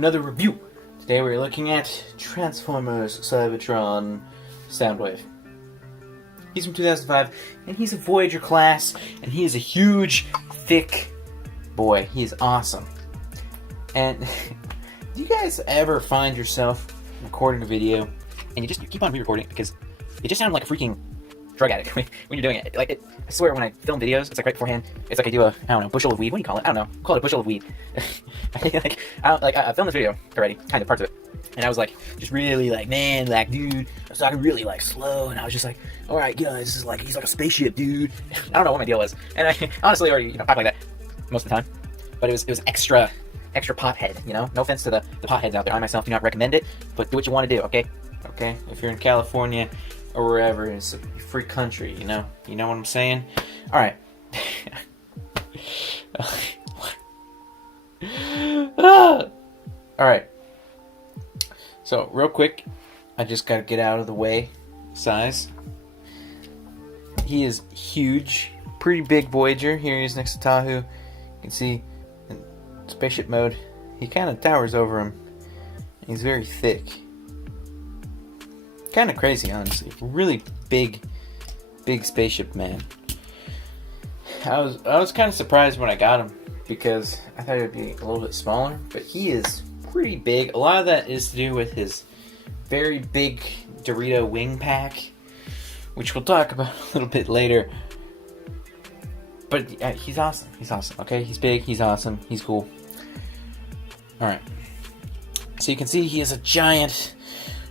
another review. Today we're looking at Transformers Cybertron Soundwave. He's from 2005, and he's a Voyager class, and he is a huge, thick boy. He's awesome. And do you guys ever find yourself recording a video, and you keep on re-recording it because it just sounded like a freaking drug addict when you're doing it. I swear, when I film videos, it's like right beforehand, it's like I do a bushel of weed. What do you call it? I don't know. Call it a bushel of weed. I filmed this video already, kind of parts of it, and I was like, just really dude, I was talking really slow, and I was just like, all right, guys, this is he's like a spaceship, dude. I don't know what my deal was, and I honestly already talk like that most of the time, but it was extra pothead, No offense to the potheads out there. I myself do not recommend it, but do what you want to do, okay? Okay? If you're in California or wherever, it's a free country, You know what I'm saying? Alright. Alright. So, real quick, I just gotta get out of the way. Size. He is huge. Pretty big Voyager. Here he is next to Tahu. You can see in spaceship mode, he kind of towers over him. He's very thick. Kind of crazy, honestly. Really big spaceship man. I was kind of surprised when I got him because I thought it would be a little bit smaller, but he is pretty big. A lot of that is to do with his very big Dorito wing pack, which we'll talk about a little bit later. But he's awesome. He's awesome. Okay, he's big. He's awesome. He's cool. All right. So you can see he has a giant,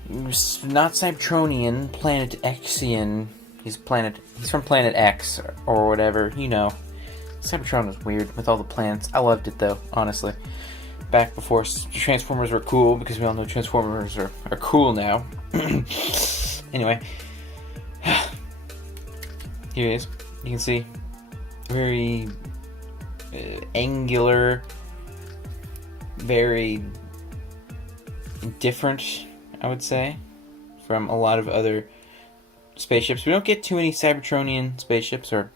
not Cybertronian, Planet Xian. He's from Planet X or whatever. Cybertron was weird with all the planets. I loved it though, honestly. Back before Transformers were cool, because we all know Transformers are cool now. Anyway, here he is. You can see very angular, very different, I would say, from a lot of other spaceships. We don't get too many Cybertronian spaceships or,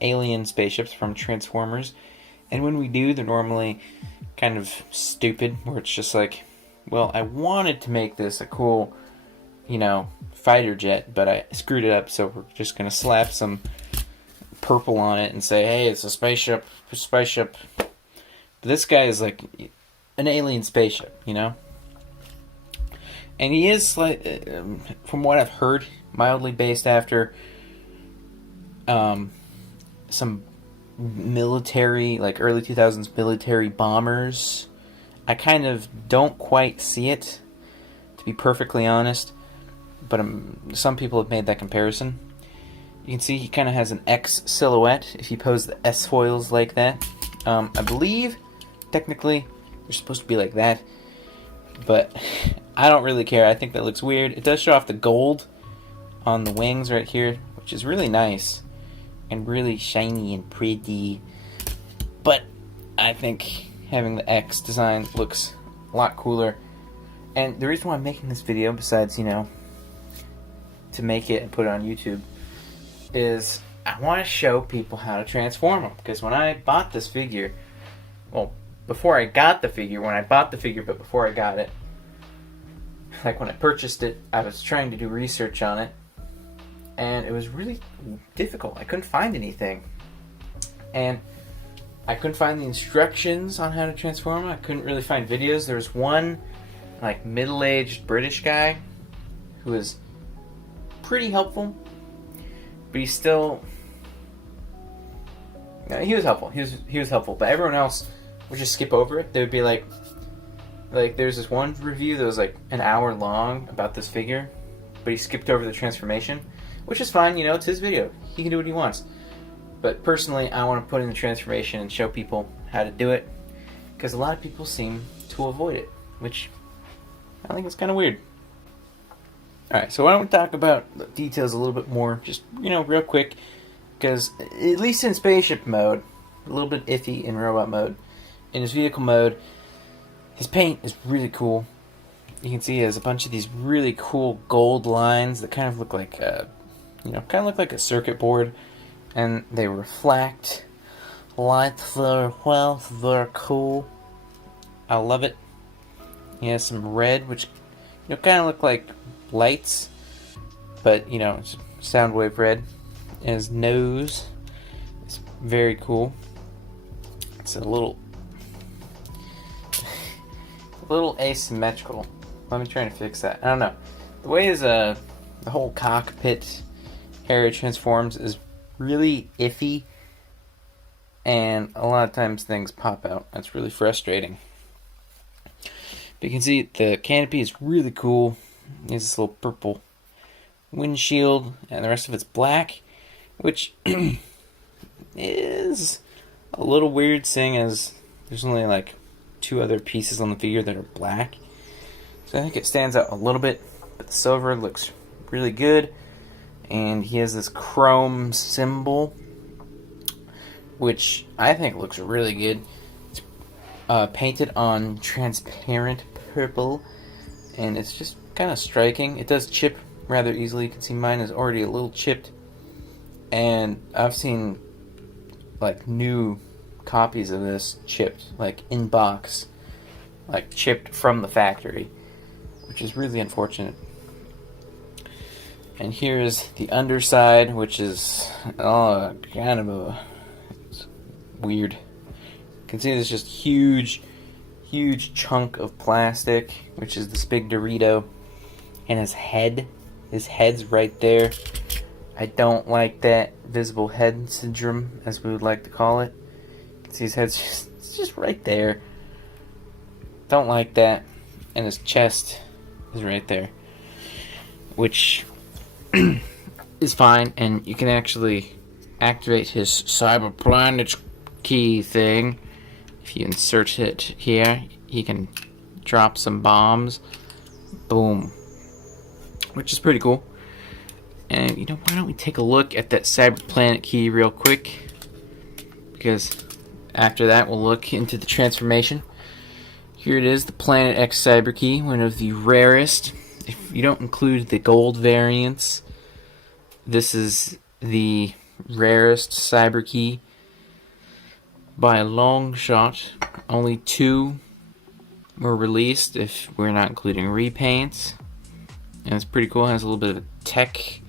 alien spaceships from Transformers. And when we do, they're normally kind of stupid, where it's just like, well, I wanted to make this a cool, fighter jet, but I screwed it up, so we're just going to slap some purple on it and say, hey, it's a spaceship. But this guy is like an alien spaceship, And he is, from what I've heard, mildly based after some military, early 2000s military bombers. I kind of don't quite see it, to be perfectly honest, but some people have made that comparison. You can see he kind of has an X silhouette if you pose the S foils like that. I believe, technically, they're supposed to be like that, but I don't really care. I think that looks weird. It does show off the gold on the wings right here, which is really nice and really shiny and pretty. But I think having the X design looks a lot cooler. And the reason why I'm making this video, besides, to make it and put it on YouTube, is I want to show people how to transform them. Because when I bought this figure, well, before I got the figure, but before I got it, when I purchased it, I was trying to do research on it, and it was really difficult. I couldn't find anything, and I couldn't find the instructions on how to transform them. I couldn't really find videos. There was one middle-aged British guy who was pretty helpful, but he was helpful. He was helpful, but everyone else would just skip over it. They would be like there's this one review that was an hour long about this figure, but he skipped over the transformation, which is fine, it's his video. He can do what he wants. But personally, I want to put in the transformation and show people how to do it, because a lot of people seem to avoid it, which I think is kind of weird. Alright, so why don't we talk about the details a little bit more, just, real quick, because at least in spaceship mode, a little bit iffy in robot mode. In his vehicle mode, his paint is really cool. You can see he has a bunch of these really cool gold lines that kind of look like a circuit board, and they reflect light very well, very cool. I love it. He has some red, which kind of look like lights, but it's Soundwave red. And his nose is very cool. It's a little asymmetrical. Let me try to fix that. I don't know. The way the whole cockpit area transforms is really iffy, and a lot of times things pop out. That's really frustrating. But you can see the canopy is really cool. It has this little purple windshield, and the rest of it's black, which is a little weird, seeing as there's only like 2 other pieces on the figure that are black. So I think it stands out a little bit, but the silver looks really good. And he has this chrome symbol, which I think looks really good. It's painted on transparent purple, and it's just kind of striking. It does chip rather easily. You can see mine is already a little chipped, and I've seen like new copies of this chipped, like in box, like chipped from the factory, which is really unfortunate. And here's the underside, which is kind of it's weird. You can see there's just huge chunk of plastic, which is this big Dorito, and his head's right there. I don't like that visible head syndrome, as we would like to call it. You can see his head's just right there. Don't like that. And his chest is right there, which is fine, and you can actually activate his Cybertron key thing. If you insert it here, he can drop some bombs. Boom. Which is pretty cool. And why don't we take a look at that Cyberplanet key real quick? Because after that, we'll look into the transformation. Here it is, the Planet X Cyber Key, one of the rarest. If you don't include the gold variants, this is the rarest Cyber Key by a long shot. Only 2 were released, if we're not including repaints. And it's pretty cool. It has a little bit of a tech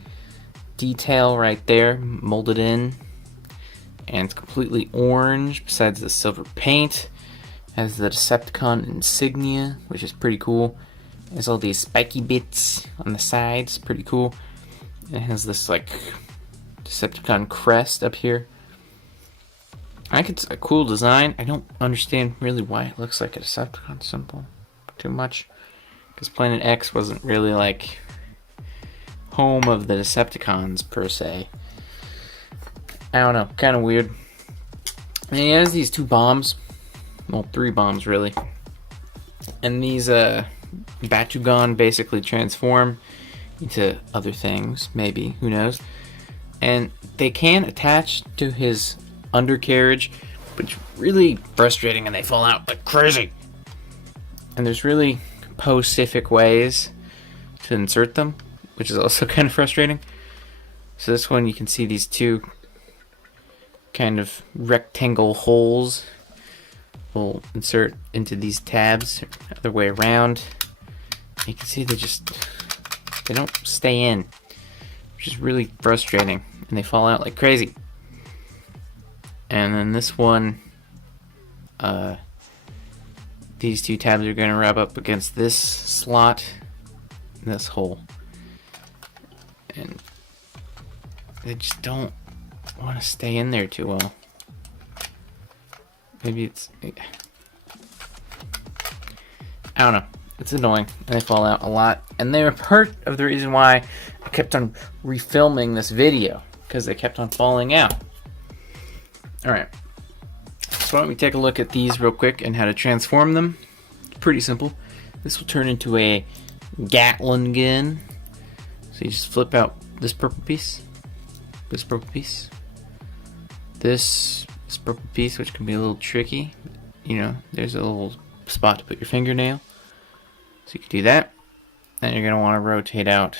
detail right there, molded in. And it's completely orange, besides the silver paint. It has the Decepticon insignia, which is pretty cool. It has all these spiky bits on the sides, pretty cool. It has this like Decepticon crest up here. I think it's a cool design. I don't understand really why it looks like a Decepticon symbol too much, because Planet X wasn't really like home of the Decepticons per se. I don't know, kind of weird. And he has these 2 bombs, well, 3 bombs really, and these Batugan basically transform into other things, maybe, who knows. And they can attach to his undercarriage, which is really frustrating, and they fall out like crazy. And there's really specific ways to insert them, which is also kind of frustrating. So this one, you can see these 2 kind of rectangle holes will insert into these tabs, other way around. You can see they don't stay in, which is really frustrating, and they fall out like crazy. And then this one, these 2 tabs are going to rub up against this slot, this hole, and they just don't want to stay in there too well. Maybe it's, I don't know. It's annoying, and they fall out a lot. And they're part of the reason why I kept on refilming this video, because they kept on falling out. Alright, so why don't we take a look at these real quick and how to transform them. It's pretty simple. This will turn into a Gatling gun. So you just flip out this purple piece, this purple piece, this purple piece, which can be a little tricky. There's a little spot to put your fingernail. So you can do that. Then you're going to want to rotate out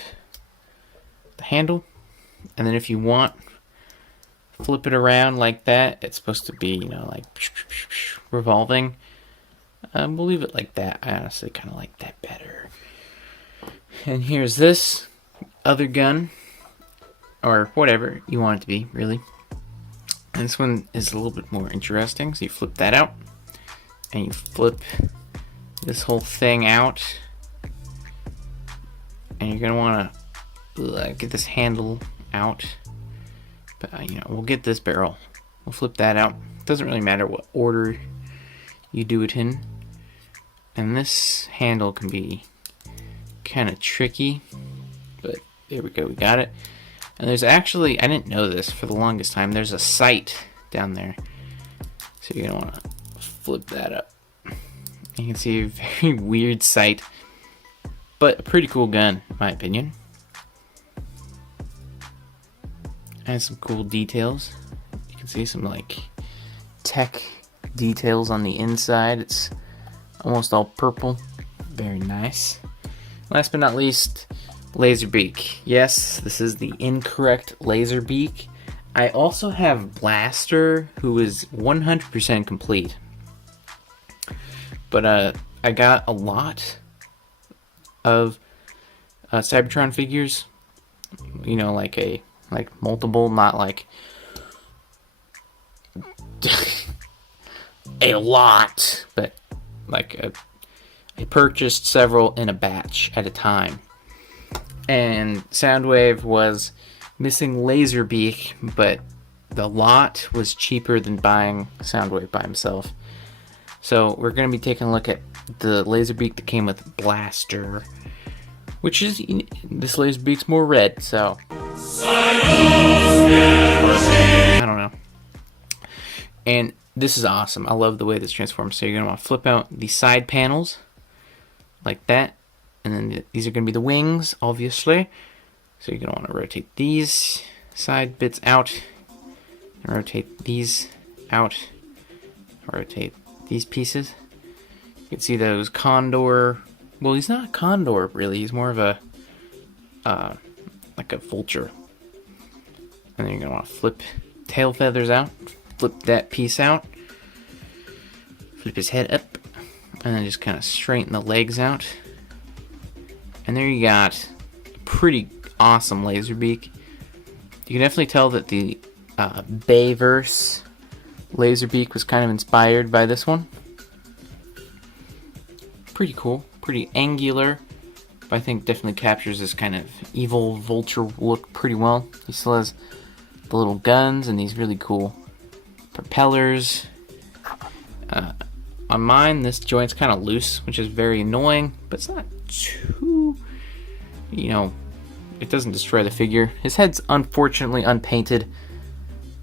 the handle. And then if you want, flip it around like that. It's supposed to be, like revolving. We'll leave it like that. I honestly kind of like that better. And here's this other gun, or whatever you want it to be, really. And this one is a little bit more interesting. So you flip that out, and you flip this whole thing out, and you're gonna want to get this handle out. But we'll get this barrel. We'll flip that out. Doesn't really matter what order you do it in. And this handle can be kind of tricky, but there we go, we got it. And there's actually, I didn't know this for the longest time, there's a sight down there. So you're gonna want to flip that up. You can see a very weird sight, but a pretty cool gun, in my opinion. And some cool details. You can see some like tech details on the inside. It's almost all purple. Very nice. Last but not least, laser beak. Yes, this is the incorrect laser beak. I also have Blaster, who is 100% complete. But I got a lot of Cybertron figures. Like multiple, not like a lot, but like I purchased several in a batch at a time. And Soundwave was missing Laserbeak, but the lot was cheaper than buying Soundwave by himself. So we're going to be taking a look at the Laserbeak that came with Blaster, which is, this Laserbeak's more red, so I don't know. And this is awesome. I love the way this transforms. So you're going to want to flip out the side panels like that. And then these are going to be the wings, obviously. So you're going to want to rotate these side bits out. And rotate these out. Rotate these pieces. You can see those condor. Well, he's not a condor, really. He's more of a, like a vulture. And then you're going to want to flip tail feathers out. Flip that piece out. Flip his head up. And then just kind of straighten the legs out. And there you got a pretty awesome Laserbeak. You can definitely tell that the Bayverse Laserbeak was kind of inspired by this one. Pretty cool. Pretty angular. But I think definitely captures this kind of evil vulture look pretty well. He still has the little guns and these really cool propellers. On mine, this joint's kind of loose, which is very annoying, but it's not too, it doesn't destroy the figure. His head's unfortunately unpainted,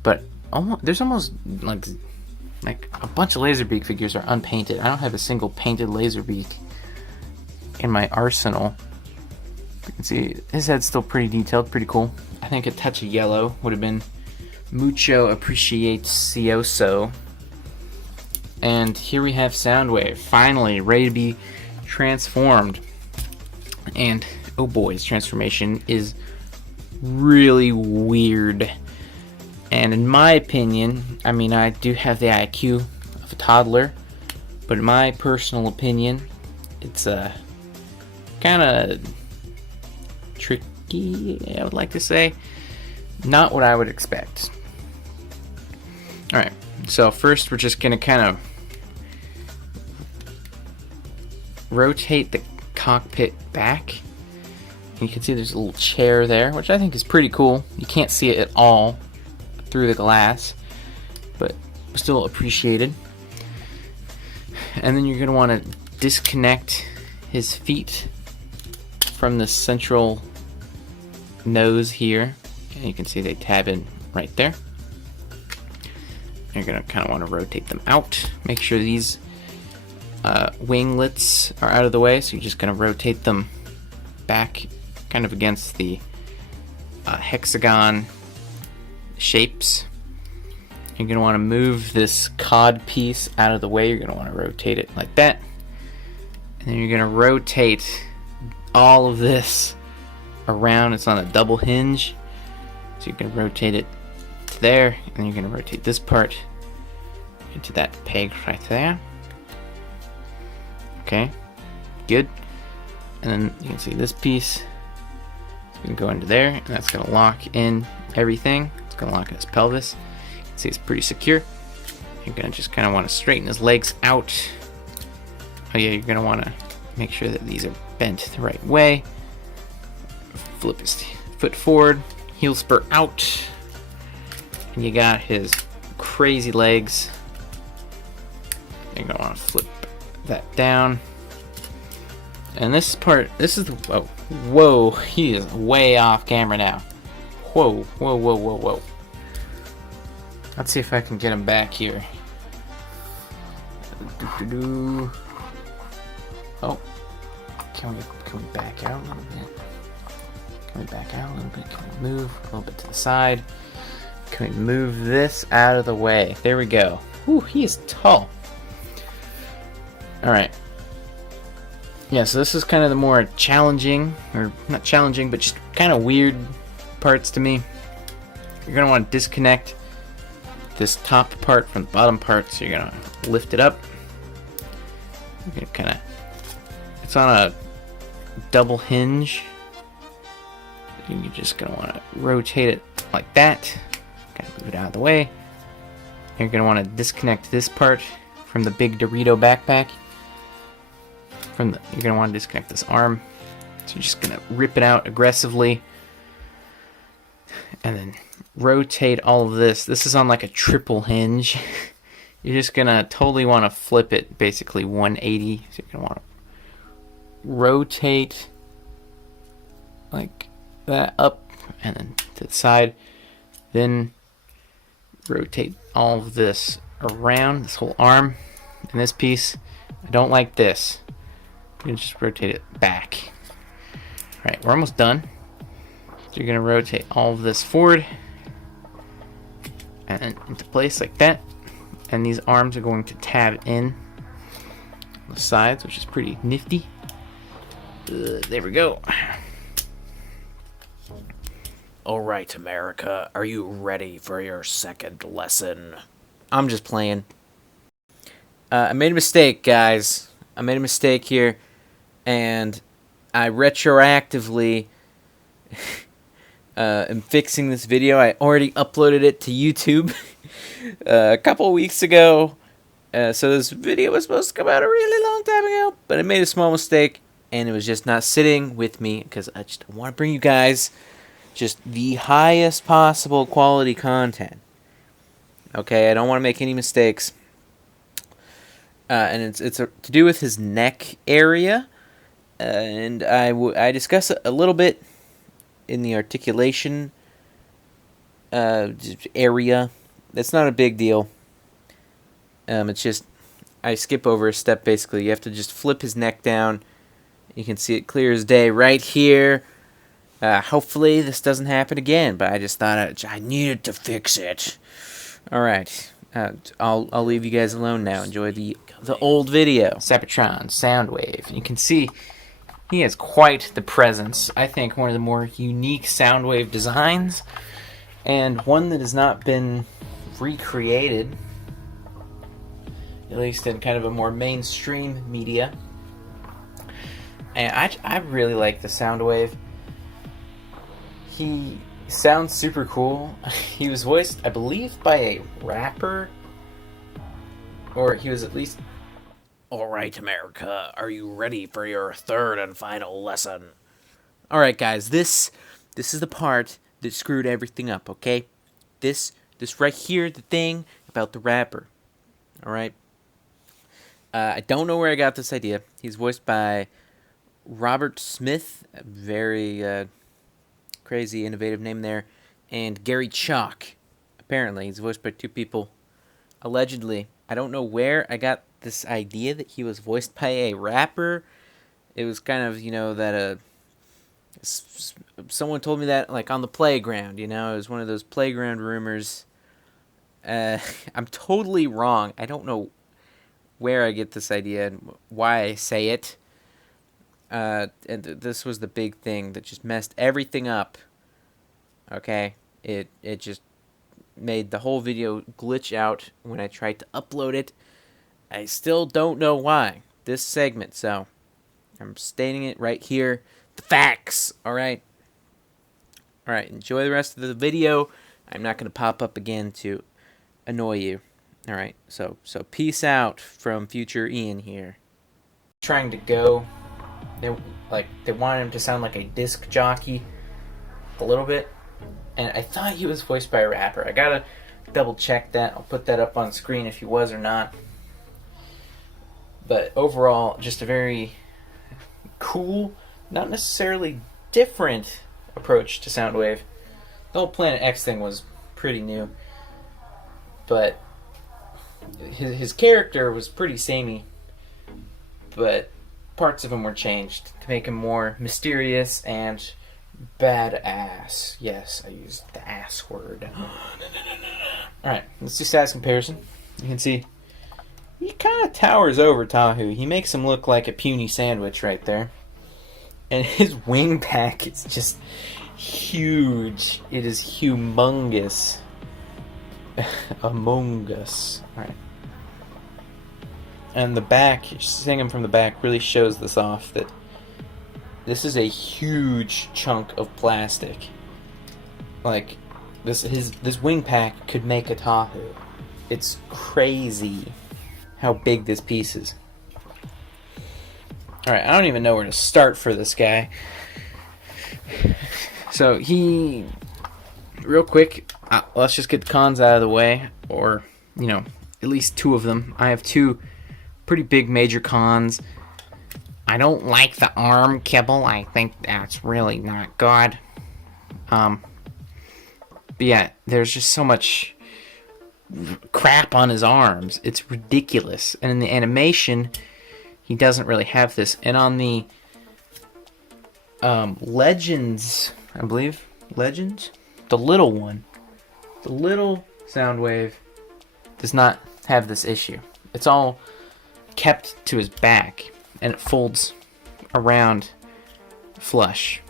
but there's almost like a bunch of Laserbeak figures are unpainted. I don't have a single painted Laserbeak in my arsenal. You can see his head's still pretty detailed, pretty cool. I think a touch of yellow would have been mucho appreciatioso. And here we have Soundwave, finally ready to be transformed. And oh boy, his transformation is really weird. And in my opinion, I mean, I do have the IQ of a toddler, but in my personal opinion, it's kind of tricky, I would like to say. Not what I would expect. Alright, so first we're just going to kind of rotate the cockpit back. And you can see there's a little chair there, which I think is pretty cool. You can't see it at all through the glass, but still appreciated. And then you're going to want to disconnect his feet from the central nose here. And you can see they tab in right there. You're going to kind of want to rotate them out. Make sure these winglets are out of the way. So you're just going to rotate them back kind of against the hexagon shapes. You're going to want to move this cod piece out of the way. You're going to want to rotate it like that. And then you're going to rotate all of this around. It's on a double hinge. So you can rotate it to there, and then you're going to rotate this part into that peg right there. Okay, good. And then you can see this piece is going to go into there, and that's going to lock in everything. It's going to lock in his pelvis. You can see it's pretty secure. You're going to just kind of want to straighten his legs out. Oh yeah, you're going to want to make sure that these are bent the right way. Flip his foot forward, heel spur out, and you got his crazy legs. You're going to want to flip that down. And this part, this is the, whoa, he is way off camera now. Whoa. Let's see if I can get him back here. Oh, can we back out a little bit? Can we back out a little bit? Can we move a little bit to the side? Can we move this out of the way? There we go. Whew, he is tall. All right. Yeah, so this is kind of the more challenging, or not challenging, but just kind of weird parts to me. You're going to want to disconnect this top part from the bottom part, so you're going to lift it up. You're going to kind of, it's on a double hinge. You're just going to want to rotate it like that. Kind of move it out of the way. You're going to want to disconnect this part from the big Dorito backpack. You're going to want to disconnect this arm. So you're just going to rip it out aggressively. And then rotate all of this. This is on like a triple hinge. You're just going to totally want to flip it basically 180. So you're going to want to rotate like that up and then to the side. Then rotate all of this around, this whole arm and this piece. I don't like this. You can just rotate it back. Alright, we're almost done. So you're going to rotate all of this forward and into place like that. And these arms are going to tab in on the sides, which is pretty nifty. There we go. Alright, America, are you ready for your second lesson? I'm just playing. I made a mistake, guys. I made a mistake here. And I retroactively am fixing this video. I already uploaded it to YouTube a couple of weeks ago. So this video was supposed to come out a really long time ago. But I made a small mistake. And it was just not sitting with me. Because I just want to bring you guys just the highest possible quality content. Okay, I don't want to make any mistakes. And it's to do with his neck area. And I discuss it a little bit in the articulation area. That's not a big deal. It's just I skip over a step basically. You have to just flip his neck down. You can see it clear as day right here. Hopefully this doesn't happen again, but I just thought I needed to fix it. All right. I'll leave you guys alone now. Enjoy the old video. Cybertron, Soundwave. You can see he has quite the presence. I think one of the more unique Soundwave designs, and one that has not been recreated, at least in kind of a more mainstream media. And I really like the Soundwave. He sounds super cool. He was voiced, I believe, by a rapper, or he was at least... Alright, America, are you ready for your third and final lesson? Alright, guys, this is the part that screwed everything up, okay? This right here, the thing about the rapper. Alright? I don't know where I got this idea. He's voiced by Robert Smith, a very crazy, innovative name there, and Gary Chalk. Apparently, he's voiced by two people. Allegedly. I don't know where I got this idea that he was voiced by a rapper. It was kind of, that someone told me that, like, on the playground, It was one of those playground rumors. I'm totally wrong. I don't know where I get this idea and why I say it. And this was the big thing that just messed everything up. Okay? It just made the whole video glitch out when I tried to upload it. I still don't know why. this segment, so I'm stating it right here. The facts, alright? Alright, enjoy the rest of the video. I'm not going to pop up again to annoy you. Alright, so peace out from future Ian here. Trying to go, they wanted him to sound like a disc jockey a little bit, and I thought he was voiced by a rapper. I gotta double check that. I'll put that up on screen if he was or not. But overall, just a very cool, not necessarily different approach to Soundwave. The whole Planet X thing was pretty new, but his character was pretty samey, but parts of him were changed to make him more mysterious and badass. Yes, I used the ass word. Alright, let's do status comparison. You can see he kind of towers over Tahu. He makes him look like a puny sandwich right there. And his wing pack is just huge. It is humongous. Among Us. Alright. And the back, seeing him from the back really shows this off, that this is a huge chunk of plastic. Like, this wing pack could make a Tahu. It's crazy how big this piece is. Alright, I don't even know where to start for this guy. So he, real quick, let's just get the cons out of the way, or, you know, at least two of them. I have two pretty big major cons. I don't like the arm kibble. I think that's really not good. But yeah, there's just so much crap on his arms. It's ridiculous. And in the animation, he doesn't really have this. And on the Legends, I believe, Legends? The little one. The little Soundwave does not have this issue. It's all kept to his back, and it folds around flush.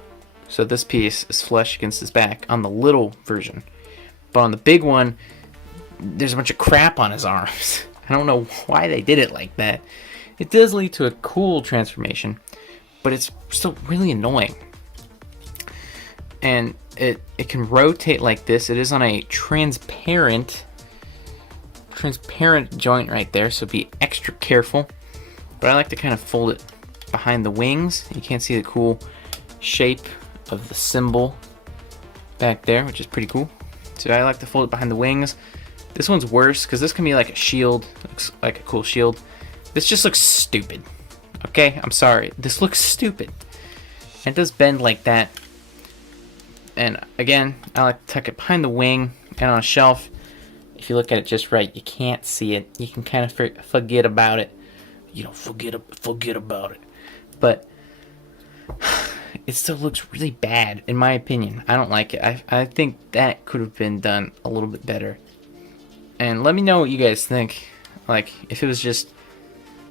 So this piece is flush against his back on the little version. But on the big one, there's a bunch of crap on his arms. I don't know why they did it like that. It does lead to a cool transformation, but it's still really annoying. And it can rotate like this. It is on a transparent joint right there, so be extra careful. But I like to kind of fold it behind the wings. You can't see the cool shape of the symbol back there, which is pretty cool. So I like to fold it behind the wings. This one's worse because this can be like a shield, looks like a cool shield. This just looks stupid. Okay, I'm sorry. This looks stupid. And it does bend like that. And again, I like to tuck it behind the wing and on a shelf. If you look at it just right, you can't see it. You can kind of forget about it. You don't forget about it. But it still looks really bad, in my opinion. I don't like it. I think that could have been done a little bit better. And let me know what you guys think. Like, if it was just,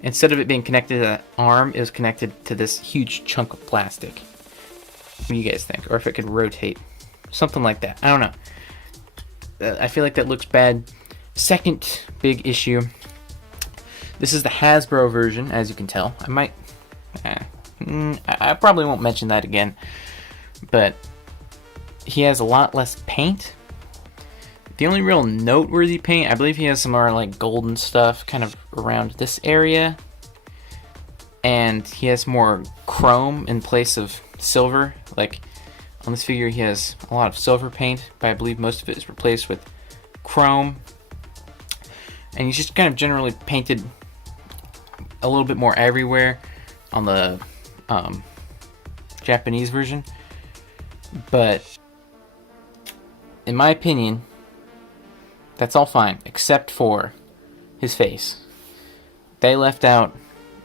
instead of it being connected to that arm, it was connected to this huge chunk of plastic. What do you guys think? Or if it could rotate. Something like that. I don't know. I feel like that looks bad. Second big issue. This is the Hasbro version, as you can tell. I probably won't mention that again. But he has a lot less paint. The only real noteworthy paint, I believe he has some more like golden stuff kind of around this area. And he has more chrome in place of silver. Like on this figure he has a lot of silver paint, but I believe most of it is replaced with chrome. And he's just kind of generally painted a little bit more everywhere on the Japanese version. But in my opinion, that's all fine, except for his face. They left out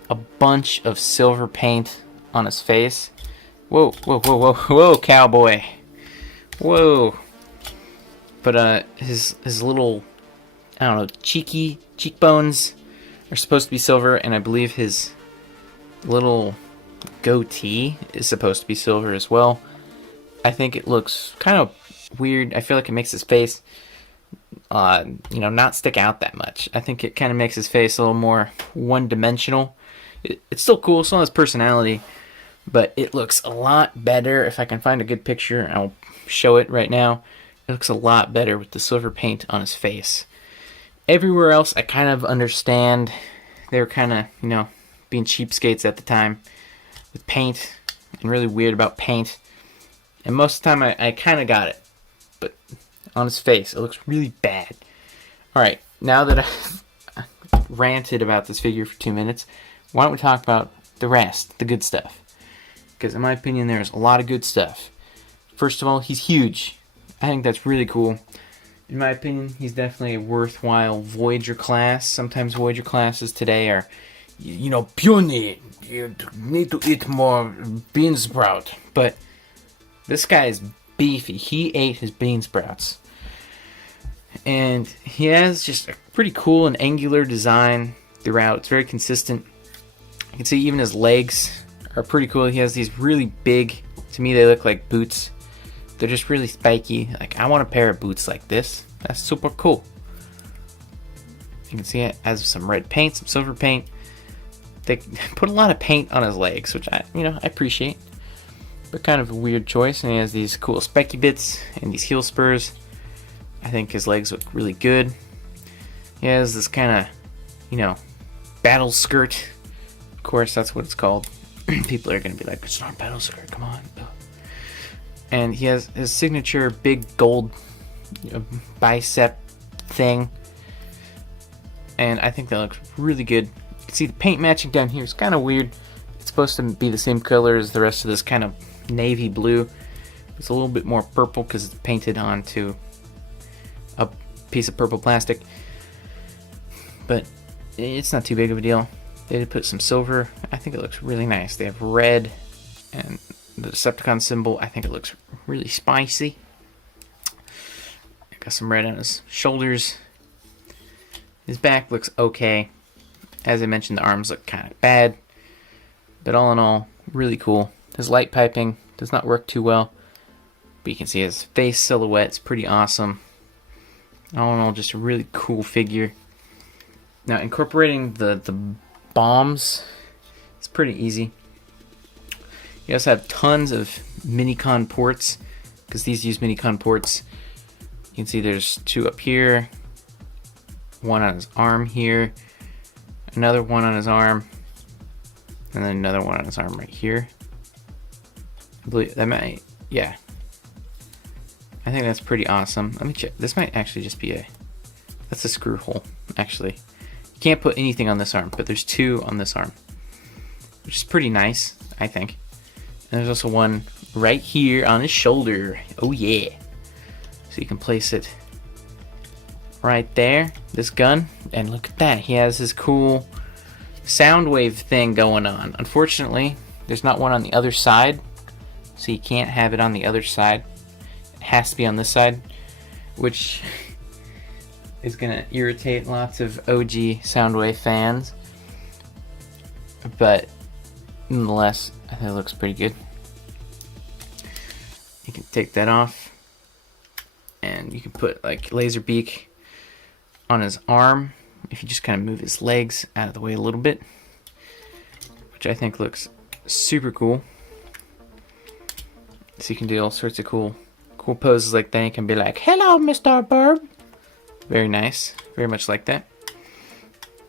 a bunch of silver paint on his face. Whoa, whoa, whoa, whoa, whoa, cowboy. Whoa. But his little, I don't know, cheekbones are supposed to be silver, and I believe his little goatee is supposed to be silver as well. I think it looks kind of weird. I feel like it makes his face, not stick out that much. I think it kind of makes his face a little more one-dimensional. It's still cool, still has personality, but it looks a lot better. If I can find a good picture, I'll show it right now. It looks a lot better with the silver paint on his face. Everywhere else, I kind of understand. They were kind of, being cheapskates at the time with paint and really weird about paint. And most of the time, I kind of got it. But on his face, it looks really bad. Alright, now that I've ranted about this figure for 2 minutes, why don't we talk about the rest, the good stuff? Because in my opinion, there's a lot of good stuff. First of all, he's huge. I think that's really cool. In my opinion, he's definitely a worthwhile Voyager class. Sometimes Voyager classes today are, puny. You need to eat more bean sprout. But this guy is beefy. He ate his bean sprouts. And he has just a pretty cool and angular design throughout. It's very consistent. You can see even his legs are pretty cool. He has these really big, to me they look like boots. They're just really spiky. Like, I want a pair of boots like this. That's super cool. You can see it has some red paint, some silver paint. They put a lot of paint on his legs, which I appreciate. But kind of a weird choice. And he has these cool spiky bits and these heel spurs. I think his legs look really good. He has this kind of, battle skirt. Of course, that's what it's called. People are going to be like, it's not a battle skirt, come on. And he has his signature big gold bicep thing. And I think that looks really good. You can see the paint matching down here is kind of weird. It's supposed to be the same color as the rest of this kind of navy blue. It's a little bit more purple because it's painted onto a piece of purple plastic. But it's not too big of a deal. They did put some silver. I think it looks really nice. They have red and the Decepticon symbol. I think it looks really spicy. Got some red on his shoulders. His back looks okay. As I mentioned, the arms look kind of bad. But all in all, really cool. His light piping does not work too well. But you can see his face silhouette is pretty awesome. All in all, just a really cool figure. Now, incorporating the bombs is pretty easy. You also have tons of Minicon ports, because these use Minicon ports. You can see there's 2 up here, 1 on his arm here, another 1 on his arm, and then another 1 on his arm right here. I believe that might, yeah. I think that's pretty awesome. Let me check. This might actually just be that's a screw hole, actually. You can't put anything on this arm, but there's 2 on this arm, which is pretty nice, I think. And there's also 1 right here on his shoulder. Oh yeah. So you can place it right there, this gun. And look at that, he has his cool Soundwave thing going on. Unfortunately, there's not one on the other side. So you can't have it on the other side. It has to be on this side, which is going to irritate lots of OG Soundwave fans. But nonetheless, I think it looks pretty good. You can take that off, and you can put like laser beak on his arm if you just kind of move his legs out of the way a little bit, which I think looks super cool. So you can do all sorts of cool poses like that. You can be like, "Hello, Mr. Burb." Very nice, very much like that.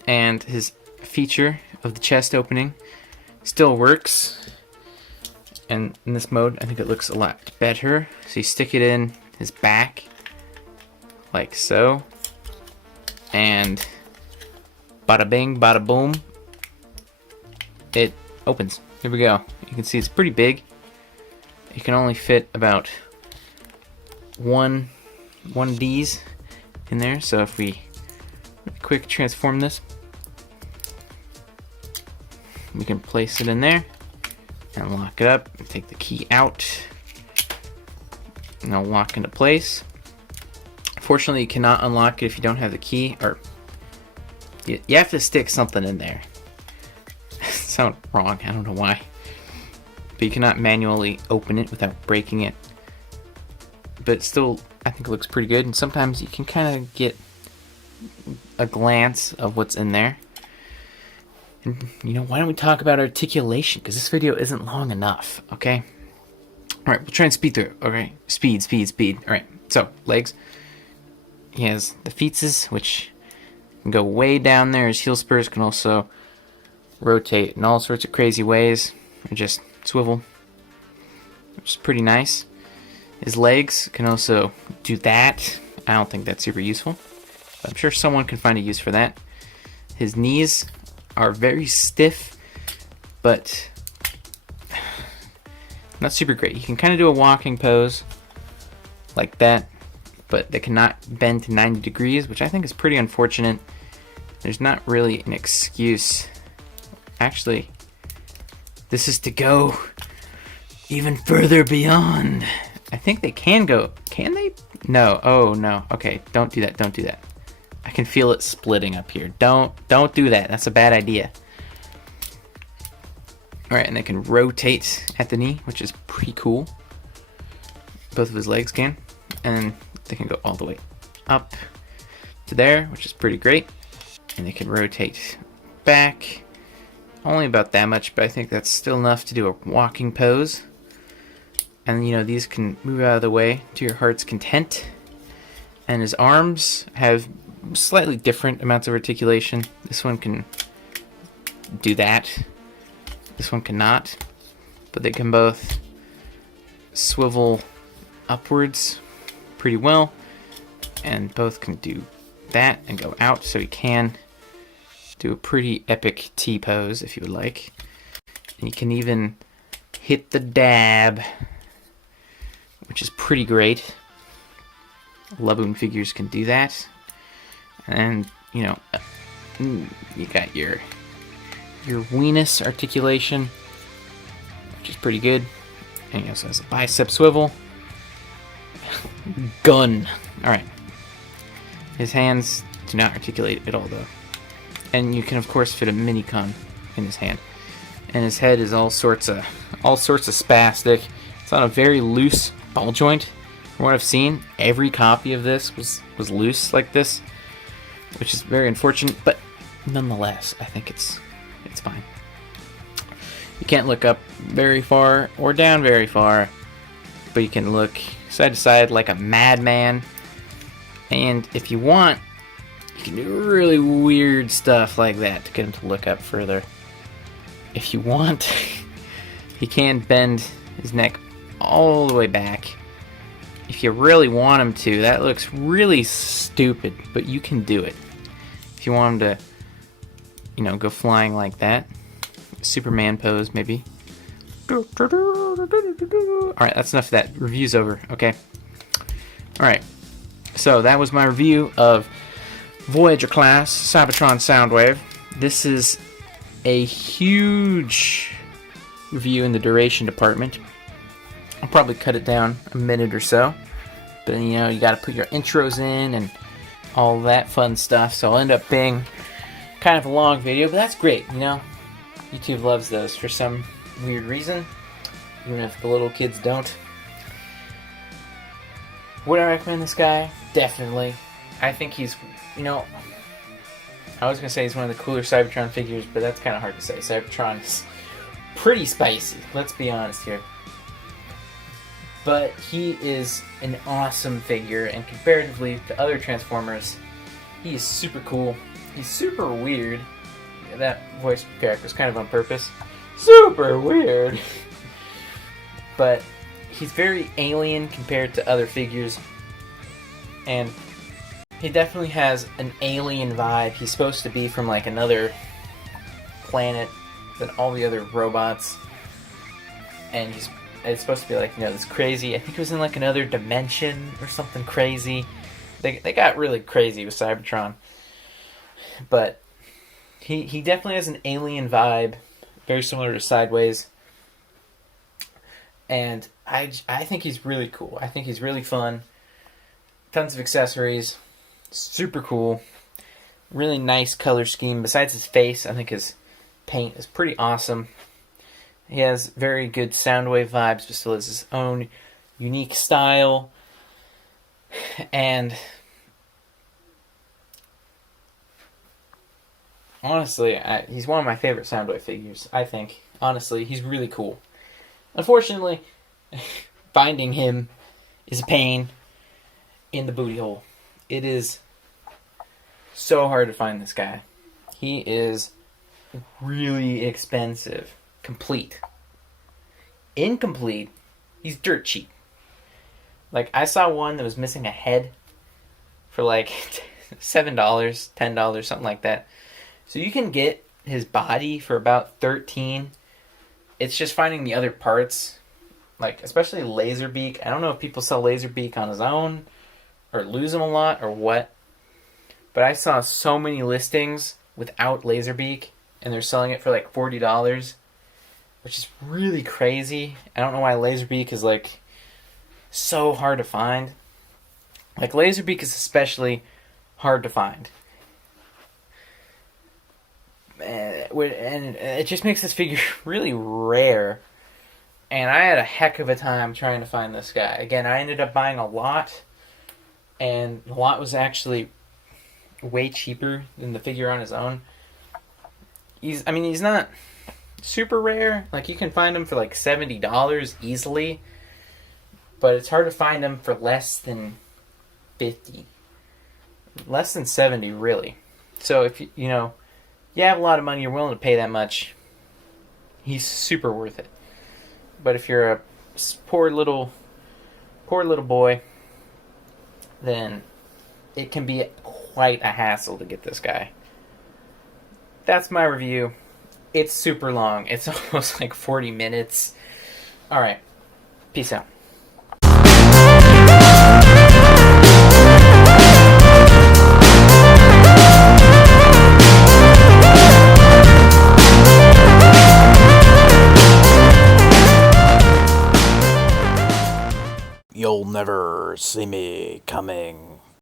And his feature of the chest opening still works. And in this mode, I think it looks a lot better. So you stick it in his back, like so. And bada bing, bada boom. It opens. Here we go. You can see it's pretty big. You can only fit about one of these in there. So if we quick transform this, we can place it in there and lock it up and take the key out, and it'll lock into place. Fortunately, you cannot unlock it if you don't have the key, or you have to stick something in there. Sound wrong, I don't know why. But you cannot manually open it without breaking it. But still, I think it looks pretty good, and sometimes you can kind of get a glance of what's in there. And, why don't we talk about articulation? Because this video isn't long enough, okay? Alright, we'll try and speed through it, okay? Speed. Alright, so, legs. He has the feetses, which can go way down there. His heel spurs can also rotate in all sorts of crazy ways. Or just swivel, which is pretty nice. His legs can also do that. I don't think that's super useful, but I'm sure someone can find a use for that. His knees are very stiff, but not super great. You can kind of do a walking pose like that, but they cannot bend to 90 degrees, which I think is pretty unfortunate. There's not really an excuse. Actually, this is to go even further beyond. I think they can go. Can they? No. Oh, no. Okay, don't do that. Don't do that. I can feel it splitting up here. Don't do that. That's a bad idea. Alright, and they can rotate at the knee, which is pretty cool. Both of his legs can. And they can go all the way up to there, which is pretty great. And they can rotate back. Only about that much, but I think that's still enough to do a walking pose. And, these can move out of the way to your heart's content. And his arms have slightly different amounts of articulation. This one can do that. This one cannot. But they can both swivel upwards pretty well. And both can do that and go out. So he can do a pretty epic T-pose if you would like. And you can even hit the dab, which is pretty great. Laboon figures can do that. And, you got your weenus articulation, which is pretty good. And he also has a bicep swivel. Gun. Alright. His hands do not articulate at all, though. And you can, of course, fit a mini-con in his hand. And his head is all sorts of spastic. It's on a very loose ball joint. From what I've seen, every copy of this was loose like this, which is very unfortunate, but nonetheless, I think it's fine. You can't look up very far or down very far, but you can look side to side like a madman. And if you want, you can do really weird stuff like that to get him to look up further. If you want, he can bend his neck all the way back. If you really want him to, that looks really stupid, but you can do it. If you want him to, go flying like that. Superman pose, maybe. Alright, that's enough of that. Review's over, okay? Alright, so that was my review of Voyager class Cybertron Soundwave. This is a huge review in the duration department. I'll probably cut it down a minute or so. But, you got to put your intros in and all that fun stuff. So it'll end up being kind of a long video, but that's great, YouTube loves those for some weird reason, even if the little kids don't. Would I recommend this guy? Definitely. I think he's, I was going to say he's one of the cooler Cybertron figures, but that's kind of hard to say. Cybertron is pretty spicy, let's be honest here. But he is an awesome figure, and comparatively to other Transformers, he is super cool. He's super weird. Yeah, that voice crack was kind of on purpose. Super weird! But he's very alien compared to other figures, and he definitely has an alien vibe. He's supposed to be from like another planet than all the other robots, and it's supposed to be like, this crazy, I think it was in like another dimension or something crazy. They got really crazy with Cybertron. But he definitely has an alien vibe, very similar to Sideways. And I think he's really cool. I think he's really fun. Tons of accessories. Super cool. Really nice color scheme. Besides his face, I think his paint is pretty awesome. He has very good Soundwave vibes, but still has his own unique style. And Honestly, he's one of my favorite Soundwave figures, I think. Honestly, he's really cool. Unfortunately, finding him is a pain in the booty hole. It is so hard to find this guy. He is really expensive. Complete. Incomplete, he's dirt cheap. Like, I saw one that was missing a head for like $7, $10, something like that. So you can get his body for about $13. It's just finding the other parts, like especially Laserbeak. I don't know if people sell Laserbeak on his own or lose him a lot or what. But I saw so many listings without Laserbeak, and they're selling it for like $40, which is really crazy. I don't know why Laserbeak is like so hard to find. Like, Laserbeak is especially hard to find. And it just makes this figure really rare. And I had a heck of a time trying to find this guy. Again, I ended up buying a lot, and the lot was actually way cheaper than the figure on his own. He's not super rare. Like, you can find him for like $70 easily, but it's hard to find him for less than $50. Less than $70, really. So if you have a lot of money, you're willing to pay that much, he's super worth it. But if you're a poor little boy, then it can be quite a hassle to get this guy. That's my review. It's super long. It's almost like 40 minutes. Alright. Peace out. You'll never see me coming.